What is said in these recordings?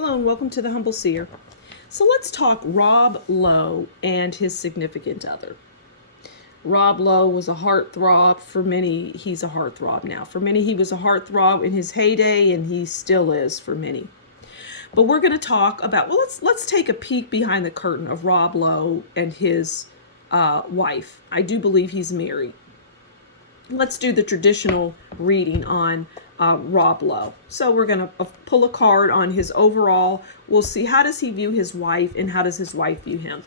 Hello and welcome to the Humble Seer. So let's talk Rob Lowe and his significant other. Rob Lowe was a heartthrob. For many, he's a heartthrob now. For many, he was a heartthrob in his heyday, and he still is for many. But we're going to talk about, well, let's take a peek behind the curtain of Rob Lowe and his wife. I do believe he's married. Let's do the traditional reading on Rob Lowe. So we're going to pull a card on his overall. We'll see how does he view his wife and how does his wife view him.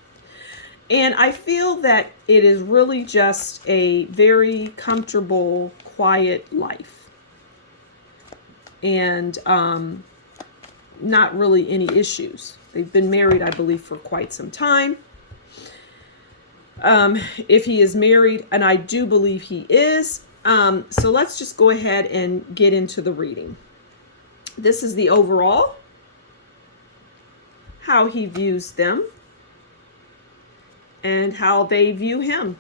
And I feel that it is really just a very comfortable, quiet life. And not really any issues. They've been married, I believe, for quite some time. If he is married, and I do believe he is. So let's just go ahead and get into the reading. This is the overall, how he views them, and how they view him.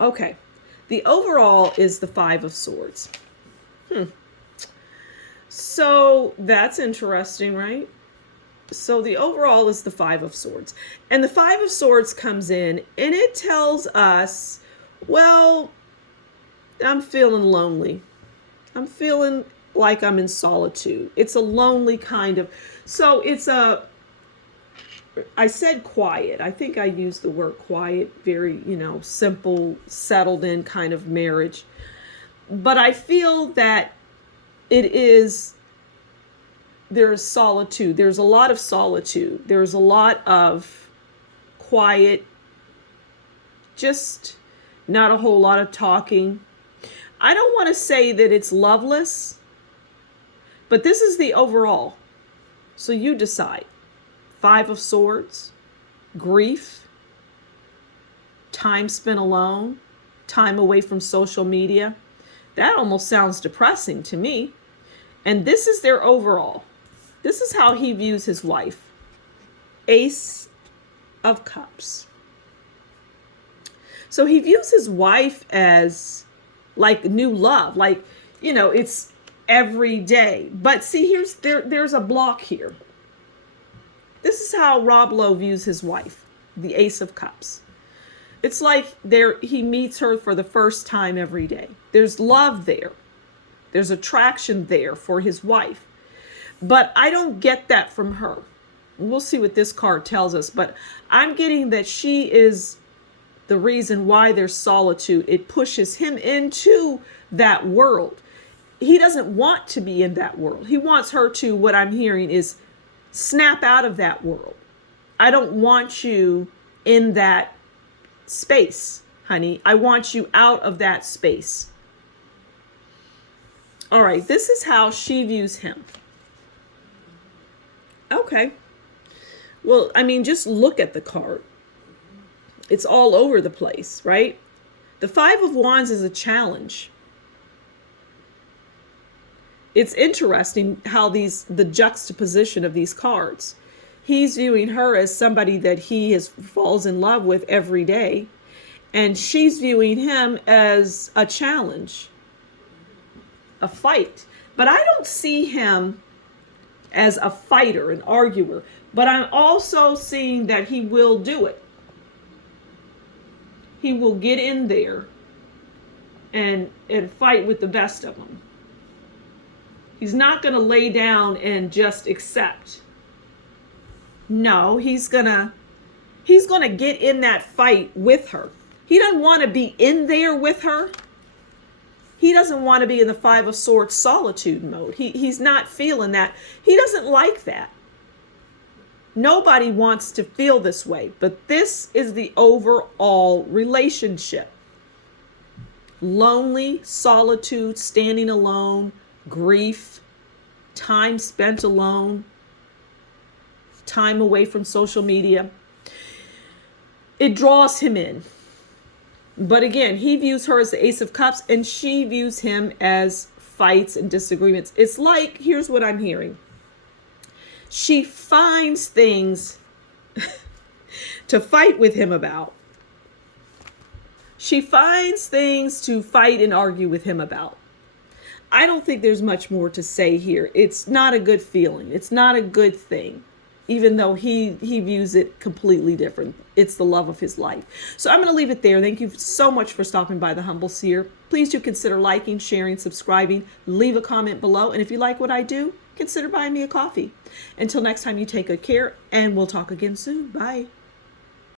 Okay, the overall is the Five of Swords. So that's interesting, right? So the overall is the Five of Swords. And the Five of Swords comes in and it tells us, well, I'm feeling lonely. I'm feeling like I'm in solitude. It's a lonely kind of, so it's I said quiet. I think I used the word quiet, very, simple, settled in kind of marriage. But I feel that there's solitude. There's a lot of solitude. There's a lot of quiet, just not a whole lot of talking. I don't want to say that it's loveless, but this is the overall. So you decide. Five of Swords, grief, time spent alone, time away from social media. That almost sounds depressing to me. And this is their overall. This is how he views his wife. Ace of Cups. So he views his wife as like new love, like, it's every day. But see, there's a block here. This is how Rob Lowe views his wife, the Ace of Cups. It's like he meets her for the first time every day. There's love there. There's attraction there for his wife. But I don't get that from her. We'll see what this card tells us. But I'm getting that she is the reason why there's solitude. It pushes him into that world. He doesn't want to be in that world. He wants her to, what I'm hearing is, snap out of that world. I don't want you in that space, honey. I want you out of that space. All right, this is how she views him. Okay. Well, just look at the card. It's all over the place, right? The Five of Wands is a challenge. It's interesting how the juxtaposition of these cards. He's viewing her as somebody that he falls in love with every day. And she's viewing him as a challenge, a fight. But I don't see him as a fighter, an arguer. But I'm also seeing that he will do it. He will get in there and fight with the best of them. He's not going to lay down and just accept. No, he's going to get in that fight with her. He doesn't want to be in there with her. He doesn't want to be in the Five of Swords solitude mode. He's not feeling that. He doesn't like that. Nobody wants to feel this way, but this is the overall relationship. Lonely, solitude, standing alone, grief, time spent alone, time away from social media. It draws him in. But again, he views her as the Ace of Cups and she views him as fights and disagreements. It's like, here's what I'm hearing. She finds things to fight with him about. She finds things to fight and argue with him about. I don't think there's much more to say here. It's not a good feeling. It's not a good thing, even though he views it completely different. It's the love of his life. So I'm going to leave it there. Thank you so much for stopping by the Humble Seer. Please do consider liking, sharing, subscribing. Leave a comment below. And if you like what I do, consider buying me a coffee. Until next time, you take good care, and we'll talk again soon. Bye.